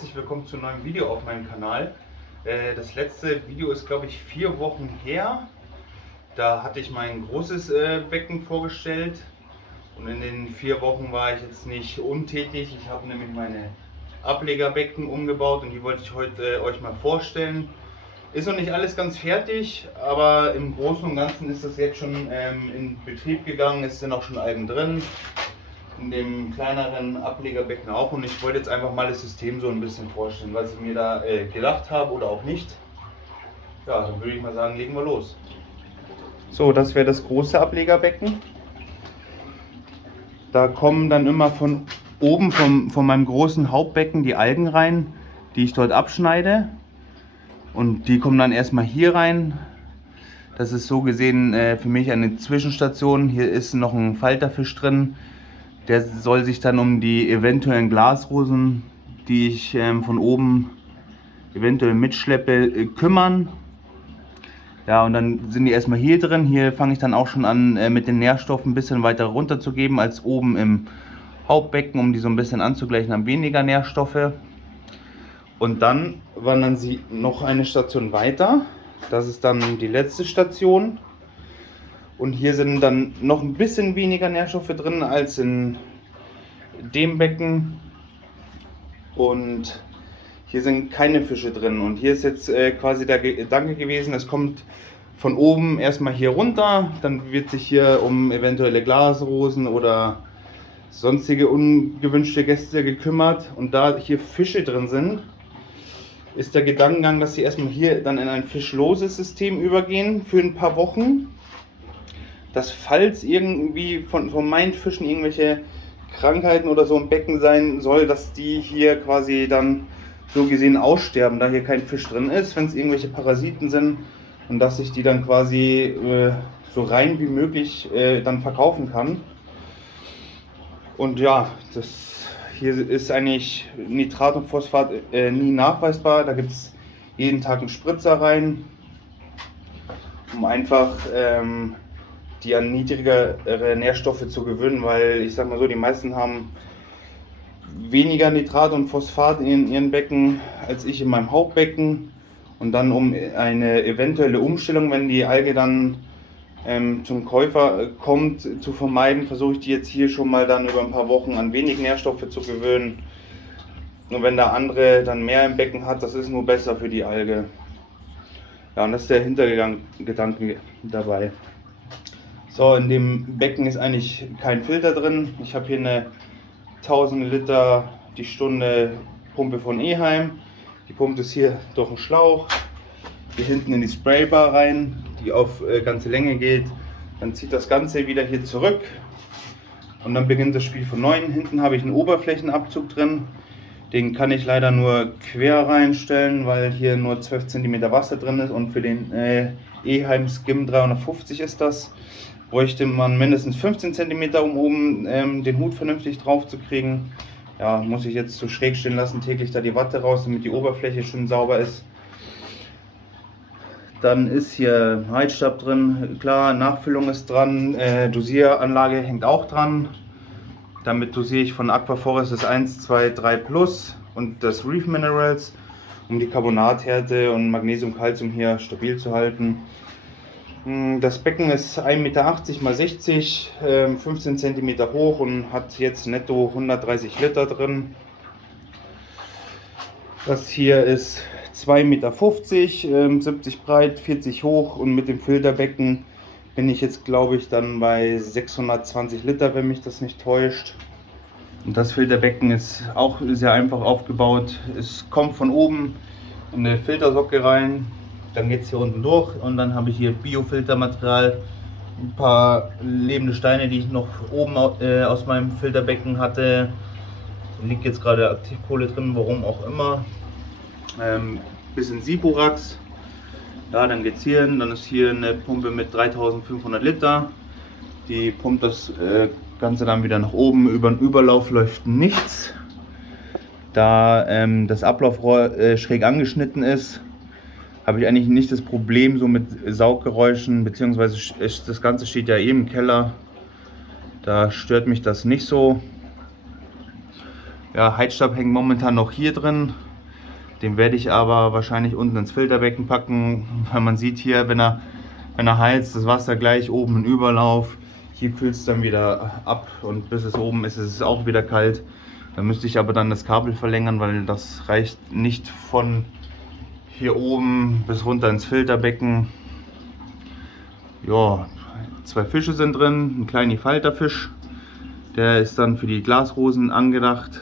herzlich willkommen zu einem neuen Video auf meinem Kanal. Das letzte Video ist, glaube ich, 4 Wochen her. Da hatte ich mein großes Becken vorgestellt und in den 4 Wochen war ich jetzt nicht untätig. Ich habe nämlich meine Ablegerbecken umgebaut und die wollte ich heute euch mal vorstellen. Ist noch nicht alles ganz fertig, aber im Großen und Ganzen ist das jetzt schon in Betrieb gegangen. Es sind auch schon Algen drin. In dem kleineren Ablegerbecken auch, und ich wollte jetzt einfach mal das System so ein bisschen vorstellen, was ich mir da gedacht habe oder auch nicht. Ja, dann würde ich mal sagen, legen wir los. So, das wäre das große Ablegerbecken. Da kommen dann immer von oben von meinem großen Hauptbecken die Algen rein, die ich dort abschneide, und die kommen dann erstmal hier rein. Das ist so gesehen für mich eine Zwischenstation. Hier ist noch ein Falterfisch drin. Der soll sich dann um die eventuellen Glasrosen, die ich von oben eventuell mitschleppe, kümmern. Ja, und dann sind die erstmal hier drin. Hier fange ich dann auch schon an, mit den Nährstoffen ein bisschen weiter runter zu geben als oben im Hauptbecken, um die so ein bisschen anzugleichen, haben weniger Nährstoffe. Und dann wandern sie noch eine Station weiter. Das ist dann die letzte Station. Und hier sind dann noch ein bisschen weniger Nährstoffe drin als in dem Becken. Und hier sind keine Fische drin. Und hier ist jetzt quasi der Gedanke gewesen, es kommt von oben erstmal hier runter. Dann wird sich hier um eventuelle Glasrosen oder sonstige ungewünschte Gäste gekümmert. Und da hier Fische drin sind, ist der Gedankengang, dass sie erstmal hier dann in ein fischloses System übergehen für ein paar Wochen. Dass, falls irgendwie von meinen Fischen irgendwelche Krankheiten oder so im Becken sein soll, dass die hier quasi dann so gesehen aussterben, da hier kein Fisch drin ist, wenn es irgendwelche Parasiten sind, und dass ich die dann quasi so rein wie möglich dann verkaufen kann. Und ja, das hier ist eigentlich Nitrat und Phosphat nie nachweisbar. Da gibt es jeden Tag einen Spritzer rein, um einfach die an niedrigere Nährstoffe zu gewöhnen, weil ich sag mal so, die meisten haben weniger Nitrat und Phosphat in ihren Becken als ich in meinem Hauptbecken. Und dann, um eine eventuelle Umstellung, wenn die Alge dann zum Käufer kommt, zu vermeiden, versuche ich die jetzt hier schon mal dann über ein paar Wochen an wenig Nährstoffe zu gewöhnen. Und wenn der andere dann mehr im Becken hat, das ist nur besser für die Alge. Ja, und das ist der Hintergedanke dabei. So, in dem Becken ist eigentlich kein Filter drin. Ich habe hier eine 1000 Liter die Stunde Pumpe von Eheim. Die pumpt es hier durch einen Schlauch, hier hinten in die Spraybar rein, die auf ganze Länge geht. Dann zieht das Ganze wieder hier zurück und dann beginnt das Spiel von neuem. Hinten habe ich einen Oberflächenabzug drin. Den kann ich leider nur quer reinstellen, weil hier nur 12 cm Wasser drin ist, und für den Eheim Skim 350 ist das. Bräuchte man mindestens 15 cm, um oben den Hut vernünftig drauf zu kriegen. Ja, muss ich jetzt so schräg stehen lassen, täglich da die Watte raus, damit die Oberfläche schön sauber ist. Dann ist hier Heizstab drin, klar, Nachfüllung ist dran, Dosieranlage hängt auch dran. Damit dosiere ich von Aquaforest das 1, 2, 3 Plus und das Reef Minerals, um die Carbonathärte und Magnesium, Calcium hier stabil zu halten. Das Becken ist 1,80 Meter x 60, 15 cm hoch und hat jetzt netto 130 Liter drin. Das hier ist 2,50 Meter, 70 breit, 40 hoch, und mit dem Filterbecken bin ich jetzt, glaube ich, dann bei 620 Liter, wenn mich das nicht täuscht. Und das Filterbecken ist auch sehr einfach aufgebaut. Es kommt von oben in eine Filtersocke rein. Dann geht es hier unten durch, und dann habe ich hier Biofiltermaterial, ein paar lebende Steine, die ich noch oben aus meinem Filterbecken hatte. Da liegt jetzt gerade Aktivkohle drin, warum auch immer. Bisschen Siborax. Ja, dann geht es hier hin. Dann ist hier eine Pumpe mit 3500 Liter. Die pumpt das Ganze dann wieder nach oben. Über den Überlauf läuft nichts. Da das Ablaufrohr schräg angeschnitten ist, habe ich eigentlich nicht das Problem so mit Sauggeräuschen, beziehungsweise das Ganze steht ja eben im Keller. Da stört mich das nicht so. Ja, Heizstab hängt momentan noch hier drin. Den werde ich aber wahrscheinlich unten ins Filterbecken packen, weil man sieht hier, wenn er heizt, das Wasser gleich oben in Überlauf. Hier kühlt es dann wieder ab und bis es oben ist, ist es auch wieder kalt. Da müsste ich aber dann das Kabel verlängern, weil das reicht nicht von hier oben bis runter ins Filterbecken. Ja, 2 Fische sind drin, ein kleiner Falterfisch, der ist dann für die Glasrosen angedacht.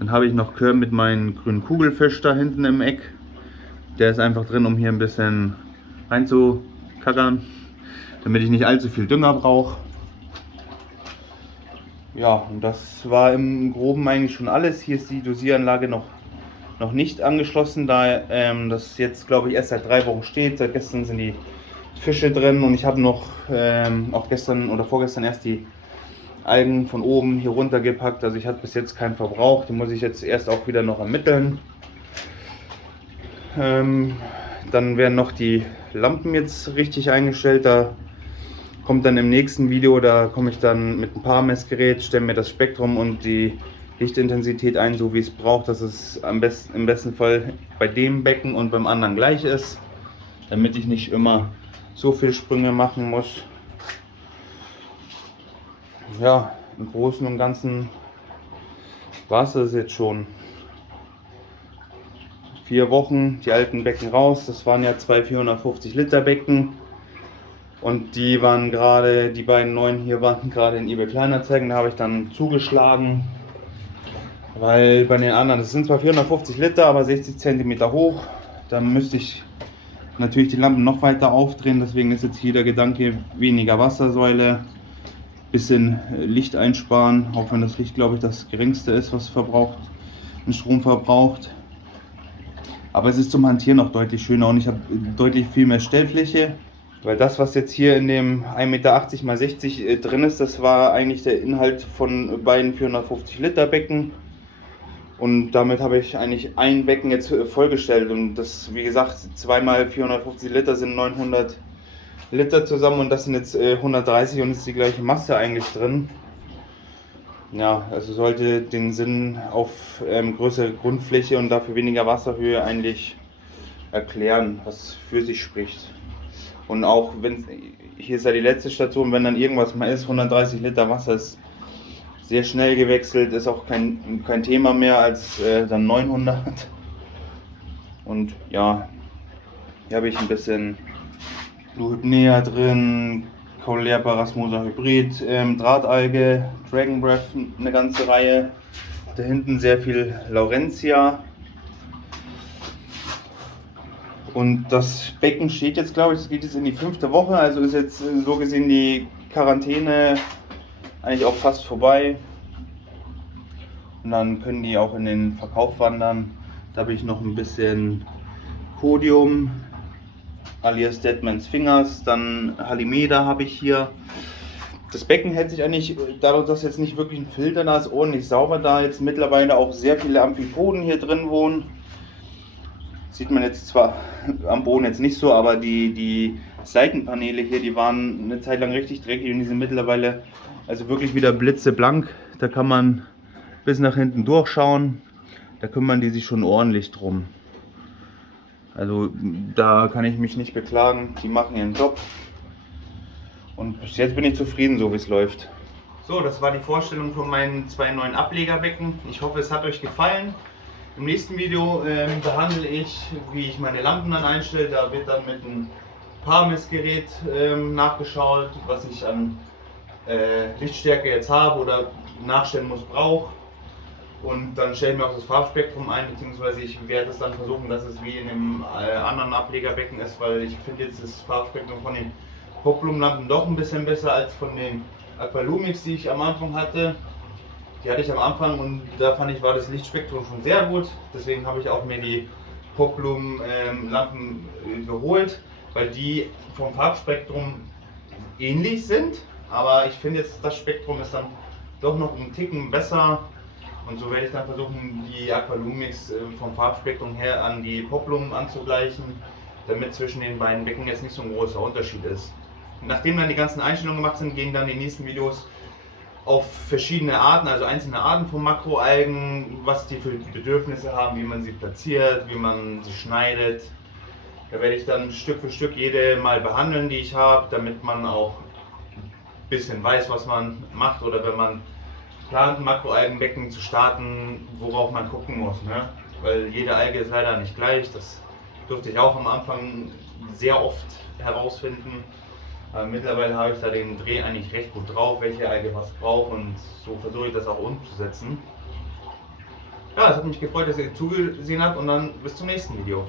Dann habe ich noch Körn mit meinem grünen Kugelfisch da hinten im Eck. Der ist einfach drin, um hier ein bisschen reinzukackern, damit ich nicht allzu viel Dünger brauche. Ja, und das war im Groben eigentlich schon alles. Hier ist die Dosieranlage noch nicht angeschlossen, da das jetzt, glaube ich, erst seit 3 Wochen steht. Seit gestern sind die Fische drin und ich habe noch auch gestern oder vorgestern erst die Algen von oben hier runter gepackt. Also ich hatte bis jetzt keinen Verbrauch, den muss ich jetzt erst auch wieder noch ermitteln. Dann werden noch die Lampen jetzt richtig eingestellt. Da kommt dann im nächsten Video, da komme ich dann mit einem Paarmessgerät, stelle mir das Spektrum und die Lichtintensität ein, so wie es braucht, dass es im besten Fall bei dem Becken und beim anderen gleich ist, damit ich nicht immer so viel Sprünge machen muss. Ja, im Großen und Ganzen war es das jetzt schon. 4 Wochen, die alten Becken raus, das waren ja 2 450 Liter Becken und die waren gerade, die beiden neuen hier waren gerade in eBay Kleinanzeigen, da habe ich dann zugeschlagen, weil bei den anderen, das sind zwar 450 Liter, aber 60 cm hoch, dann müsste ich natürlich die Lampen noch weiter aufdrehen, deswegen ist jetzt hier der Gedanke, weniger Wassersäule, bisschen Licht einsparen, auch wenn das Licht, glaube ich, das geringste ist, was den Strom verbraucht. Aber es ist zum Hantieren noch deutlich schöner und ich habe deutlich viel mehr Stellfläche, weil das, was jetzt hier in dem 1,80 Meter x 60 drin ist, das war eigentlich der Inhalt von beiden 450 Liter Becken. Und damit habe ich eigentlich ein Becken jetzt vollgestellt und das, wie gesagt, 2 mal 450 Liter sind 900 Liter zusammen und das sind jetzt 130 und ist die gleiche Masse eigentlich drin. Ja, also sollte den Sinn auf größere Grundfläche und dafür weniger Wasserhöhe eigentlich erklären, was für sich spricht. Und auch wenn, hier ist ja die letzte Station, wenn dann irgendwas mal ist, 130 Liter Wasser ist sehr schnell gewechselt, ist auch kein Thema mehr als dann 900. Und ja, hier habe ich ein bisschen Blue Hypnea drin, Caulifla Parasmosa Hybrid, Drahtalge, Dragon Breath, eine ganze Reihe. Da hinten sehr viel Laurentia. Und das Becken steht jetzt, glaube ich, es geht jetzt in die 5. Woche, also ist jetzt so gesehen die Quarantäne eigentlich auch fast vorbei. Und dann können die auch in den Verkauf wandern. Da habe ich noch ein bisschen Codium, alias Deadman's Fingers, dann Halimeda habe ich hier. Das Becken hält sich eigentlich, dadurch, dass jetzt nicht wirklich ein Filter da ist, ordentlich sauber, da jetzt mittlerweile auch sehr viele Amphipoden hier drin wohnen. Sieht man jetzt zwar am Boden jetzt nicht so, aber die Seitenpaneele hier, die waren eine Zeit lang richtig dreckig und die sind mittlerweile also wirklich wieder blitzeblank. Da kann man bis nach hinten durchschauen, da kümmern die sich schon ordentlich drum. Also da kann ich mich nicht beklagen, die machen ihren Job. Und bis jetzt bin ich zufrieden, so wie es läuft. So, das war die Vorstellung von meinen 2 neuen Ablegerbecken. Ich hoffe, es hat euch gefallen. Im nächsten Video behandle ich, wie ich meine Lampen dann einstelle. Da wird dann mit einem Paarmessgerät nachgeschaut, was ich an Lichtstärke jetzt habe oder nachstellen muss, brauche. Und dann stelle ich mir auch das Farbspektrum ein, beziehungsweise ich werde es dann versuchen, dass es wie in einem anderen Ablegerbecken ist, weil ich finde jetzt das Farbspektrum von den Poplum-Lampen doch ein bisschen besser als von den Aqualumix, die ich am Anfang hatte. Die hatte ich am Anfang und da fand ich, war das Lichtspektrum schon sehr gut. Deswegen habe ich auch mir die Poplum-Lampen geholt, weil die vom Farbspektrum ähnlich sind. Aber ich finde jetzt, das Spektrum ist dann doch noch einen Ticken besser. Und so werde ich dann versuchen, die Aqualumix vom Farbspektrum her an die Poplum anzugleichen, damit zwischen den beiden Becken jetzt nicht so ein großer Unterschied ist. Und nachdem dann die ganzen Einstellungen gemacht sind, gehen dann die nächsten Videos auf verschiedene Arten, also einzelne Arten von Makroalgen, was die für Bedürfnisse haben, wie man sie platziert, wie man sie schneidet. Da werde ich dann Stück für Stück jede mal behandeln, die ich habe, damit man auch ein bisschen weiß, was man macht, oder wenn man plant, ein Makroalgenbecken zu starten, worauf man gucken muss. Ne? Weil jede Alge ist leider nicht gleich. Das durfte ich auch am Anfang sehr oft herausfinden. Aber mittlerweile habe ich da den Dreh eigentlich recht gut drauf, welche Alge was braucht, und so versuche ich das auch umzusetzen. Ja, es hat mich gefreut, dass ihr zugesehen habt, und dann bis zum nächsten Video.